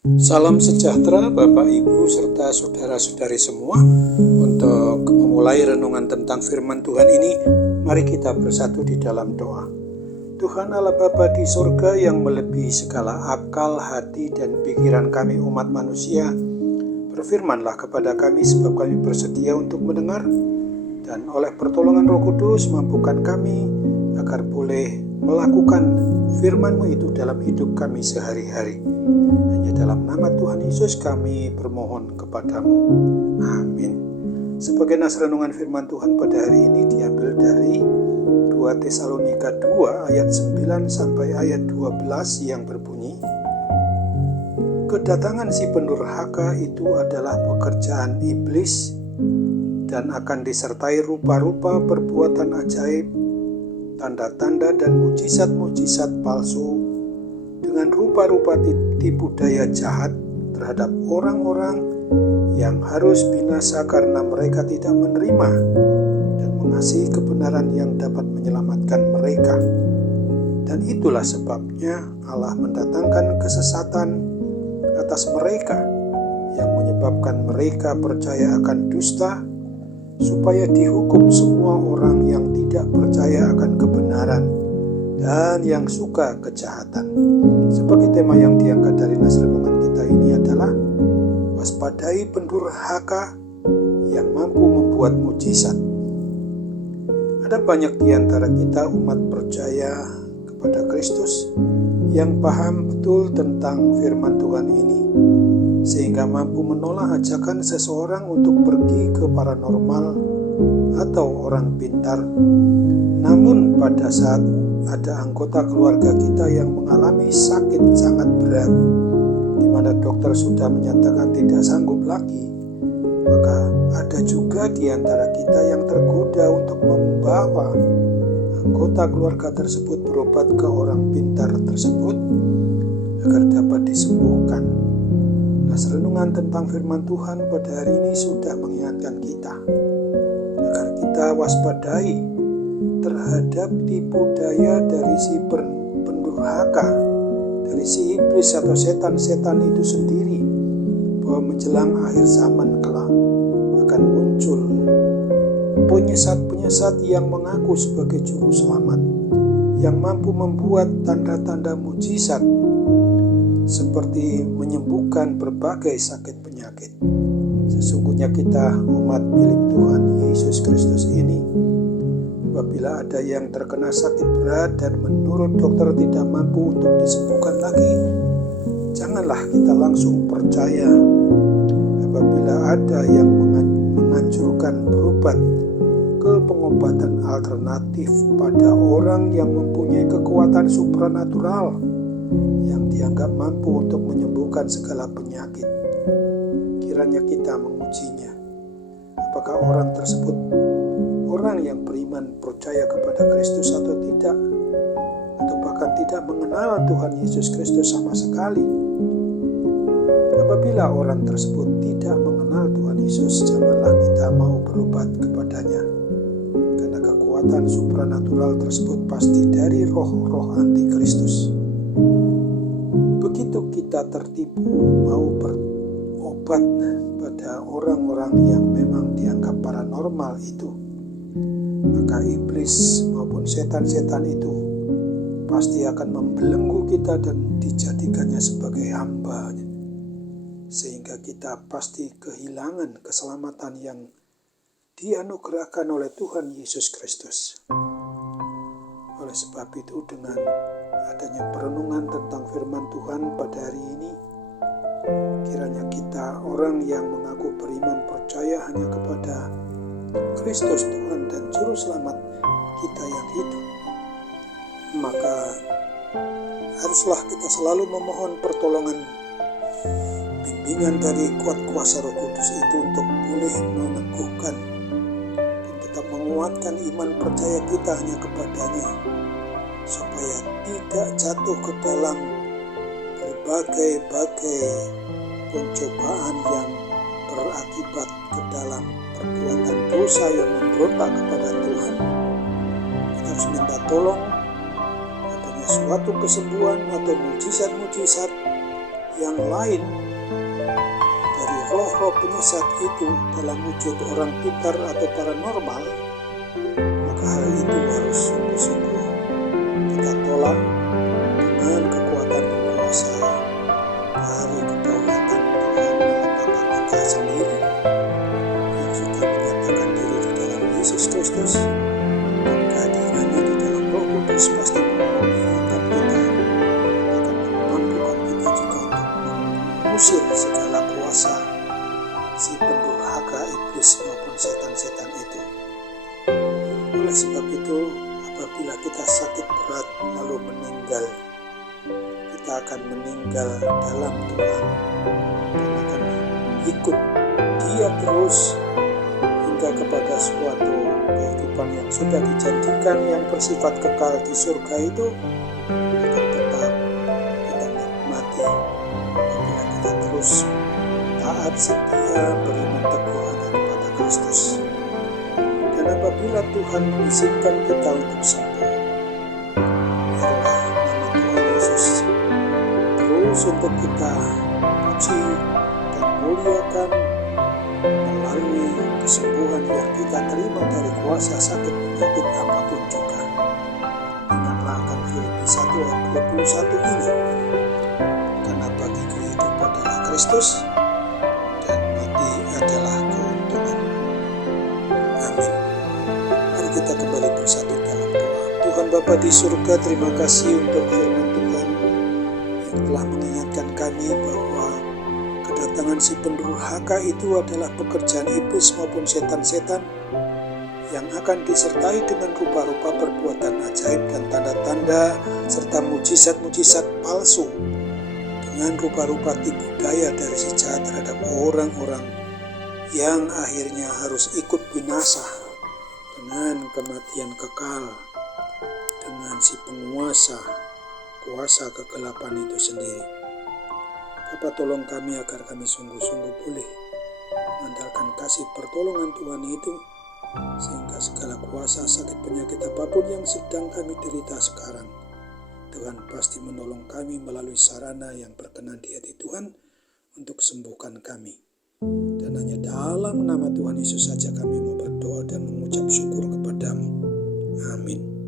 Salam sejahtera Bapak Ibu serta saudara-saudari semua. Untuk memulai renungan tentang firman Tuhan ini, mari kita bersatu di dalam doa. Tuhan Allah Bapa di surga yang melebihi segala akal, hati, dan pikiran kami umat manusia, berfirmanlah kepada kami sebab kami bersedia untuk mendengar, dan oleh pertolongan Roh Kudus mampukan kami agar boleh melakukan firman-Mu itu dalam hidup kami sehari-hari. Hanya dalam nama Tuhan Yesus kami bermohon kepadamu. Amin. Sebagai nas renungan firman Tuhan pada hari ini diambil dari 2 Tesalonika 2 ayat 9 sampai ayat 12 yang berbunyi, kedatangan si pendurhaka itu adalah pekerjaan iblis dan akan disertai rupa-rupa perbuatan ajaib, tanda-tanda dan mujizat-mujizat palsu dengan rupa-rupa tipu daya jahat terhadap orang-orang yang harus binasa karena mereka tidak menerima dan mengasihi kebenaran yang dapat menyelamatkan mereka. Dan itulah sebabnya Allah mendatangkan kesesatan atas mereka yang menyebabkan mereka percaya akan dusta, supaya dihukum semua orang yang tidak percaya akan kebenaran dan yang suka kejahatan. Sebagai tema yang diangkat dari nas renungan kita ini adalah waspadai pendurhaka yang mampu membuat mujizat. Ada banyak di antara kita umat percaya kepada Kristus yang paham betul tentang firman Tuhan ini, sehingga mampu menolak ajakan seseorang untuk pergi ke paranormal atau orang pintar. Namun pada saat ada anggota keluarga kita yang mengalami sakit sangat berat, di mana dokter sudah menyatakan tidak sanggup lagi, maka ada juga di antara kita yang tergoda untuk membawa anggota keluarga tersebut berobat ke orang pintar tersebut agar dapat disembuhkan. Nas renungan tentang firman Tuhan pada hari ini sudah mengingatkan kita agar kita waspadai terhadap tipu daya dari si pendurhaka, dari si iblis atau setan-setan itu sendiri, bahwa menjelang akhir zaman kelak akan muncul penyesat-penyesat yang mengaku sebagai juru selamat, yang mampu membuat tanda-tanda mujizat seperti menyembuhkan berbagai sakit penyakit. Sesungguhnya kita umat milik Tuhan Yesus Kristus ini, apabila ada yang terkena sakit berat dan menurut dokter tidak mampu untuk disembuhkan lagi, janganlah kita langsung percaya. Apabila ada yang menganjurkan berobat ke pengobatan alternatif pada orang yang mempunyai kekuatan supranatural yang dianggap mampu untuk menyembuhkan segala penyakit, kiranya kita mengujinya. Apakah orang tersebut orang yang beriman percaya kepada Kristus atau tidak, atau bahkan tidak mengenal Tuhan Yesus Kristus sama sekali. Apabila orang tersebut tidak mengenal Tuhan Yesus, janganlah kita mau berobat kepadanya, karena kekuatan supranatural tersebut pasti dari roh-roh antikristus. Begitu kita tertipu mau berobat pada orang-orang yang memang dianggap paranormal itu, maka iblis maupun setan-setan itu pasti akan membelenggu kita dan dijadikannya sebagai hamba, sehingga kita pasti kehilangan keselamatan yang dianugerahkan oleh Tuhan Yesus Kristus. Oleh sebab itu, dengan adanya perenungan tentang firman Tuhan pada hari ini, kiranya kita orang yang mengaku beriman percaya hanya kepada Kristus Tuhan dan Juru Selamat kita yang hidup, maka haruslah kita selalu memohon pertolongan bimbingan dari kuat kuasa Roh Kudus itu untuk boleh meneguhkan dan tetap menguatkan iman percaya kita hanya kepadanya, supaya tidak jatuh ke dalam berbagai-bagai pencobaan yang berakibat ke dalam perbuatan dosa yang memberontak kepada Tuhan. Kita harus minta tolong adanya suatu kesembuhan atau mujizat-mujizat yang lain dari roh-roh penyesat itu dalam wujud orang pintar atau paranormal, maka hal itu harus sungguh-sungguh kita tolak dengan kekuatan kuasa dari kedaulatan Tuhan Bapa kita sendiri yang sudah menyatakan diri di dalam Yesus Kristus, dan kehadirannya di dalam Roh Kudus pasti menguatkan kita, akan memampukan kita juga untuk mengusir segala kuasa si pendurhaka iblis maupun setan-setan itu. Oleh sebab itu, apabila kita sakit berat lalu meninggal, kita akan meninggal dalam Tuhan dan akan ikut Dia terus hingga kepada suatu kehidupan yang sudah dijanjikan yang bersifat kekal di surga itu akan tetap kita nikmati apabila kita terus taat setia beriman teguh hanya kepada Kristus. Dan apabila Tuhan mengizinkan kita untuk sembuh, biarlah nama Tuhan Yesus terus untuk kita puji dan muliakan melalui kesembuhan yang kita terima dari kuasa sakit penyakit apapun juga. Ingatlah akan Filipi 1 ayat 21 ini, karena bagiku hidup adalah Kristus dan mati adalah keuntungan. Amin. Mari kita kembali bersatu dalam doa. Tuhan Bapa di surga, terima kasih untuk firman Tuhan yang telah mengingatkan kami bahwa kedatangan si pendurhaka itu adalah pekerjaan iblis maupun setan-setan yang akan disertai dengan rupa-rupa perbuatan ajaib dan tanda-tanda serta mujizat-mujizat palsu dengan rupa-rupa tipu daya dari si jahat terhadap orang-orang yang akhirnya harus ikut binasa dengan kematian kekal dengan si penguasa kuasa kegelapan itu sendiri. Bapa, tolong kami agar kami sungguh-sungguh boleh mengandalkan kasih pertolongan Tuhan itu, sehingga segala kuasa sakit penyakit apapun yang sedang kami derita sekarang, Tuhan pasti menolong kami melalui sarana yang berkenan di hati Tuhan untuk sembuhkan kami. Dan hanya dalam nama Tuhan Yesus saja kami mau berdoa dan mengucap syukur kepadamu. Amin.